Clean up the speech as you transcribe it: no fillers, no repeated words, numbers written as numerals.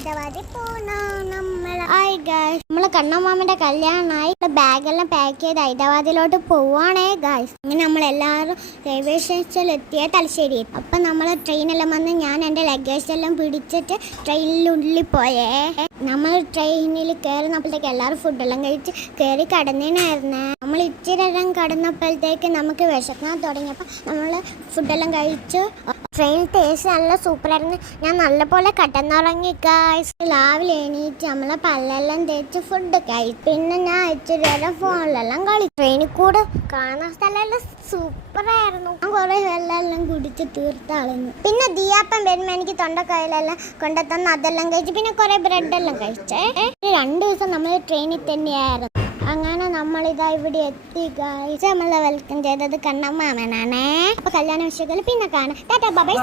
ഹൈദരാബാദിൽ നമ്മളെ കണ്ണമ്മാമന്റെ കല്യാണമായി ബാഗെല്ലാം പാക്ക് ചെയ്ത് ഹൈദരാബാദിലോട്ട് പോവാണേ ഗായ്സ്. അങ്ങനെ നമ്മളെല്ലാവരും റെയിൽവേ സ്റ്റേഷനിൽ എത്തിയ തലശ്ശേരി. അപ്പം നമ്മൾ ട്രെയിനെല്ലാം വന്ന് ഞാൻ എൻ്റെ ലഗേജ് എല്ലാം പിടിച്ചിട്ട് ട്രെയിനിനുള്ളിൽ പോയേ. നമ്മൾ ട്രെയിനിൽ കയറുന്നപ്പോഴത്തേക്ക് എല്ലാവരും ഫുഡെല്ലാം കഴിച്ച് കയറി കടന്നേനായിരുന്നേ. നമ്മൾ ഇച്ചിരി നേരം കടന്നപ്പോഴത്തേക്ക് നമുക്ക് വിശക്കാൻ തുടങ്ങിയപ്പോൾ നമ്മൾ ഫുഡെല്ലാം കഴിച്ചു. ട്രെയിൻ ടേസ്റ്റ് നല്ല സൂപ്പറായിരുന്നു. ഞാൻ നല്ലപോലെ കടന്നുറങ്ങി ഗായ്സ്. രാവിലെ എണീറ്റ് നമ്മളെ പല്ലെല്ലാം തേച്ച് ഫുഡ് കഴിച്ചു. പിന്നെ ഞാൻ ഇച്ചിരി നേരം ഫോണിലെല്ലാം കളിച്ചു. ട്രെയിനിൽ കൂടെ കാണുന്ന സ്ഥലമെല്ലാം സൂപ്പറായിരുന്നു. ഞാൻ കുറേ വെള്ളമെല്ലാം കുടിച്ച് തീർത്തളഞ്ഞു. പിന്നെ ദിയാപ്പം വരുമ്പോൾ എനിക്ക് തൊണ്ടക്കയിലെല്ലാം കൊണ്ടുതന്ന് അതെല്ലാം കഴിച്ചു. പിന്നെ കുറേ ബ്രെഡെല്ലാം കഴിച്ചേ. 2 ദിവസം നമ്മൾ ട്രെയിനിൽ തന്നെയായിരുന്നു. അങ്ങനെ നമ്മളിതാ ഇവിടെ എത്തി ഗായ്സ്. നമ്മളെ വെൽക്കം ചെയ്തത് കണ്ണമ്മാമനാണേ. അപ്പൊ കല്യാണ വിഷയത്തിൽ പിന്നെ കാണാം. Tata bye bye.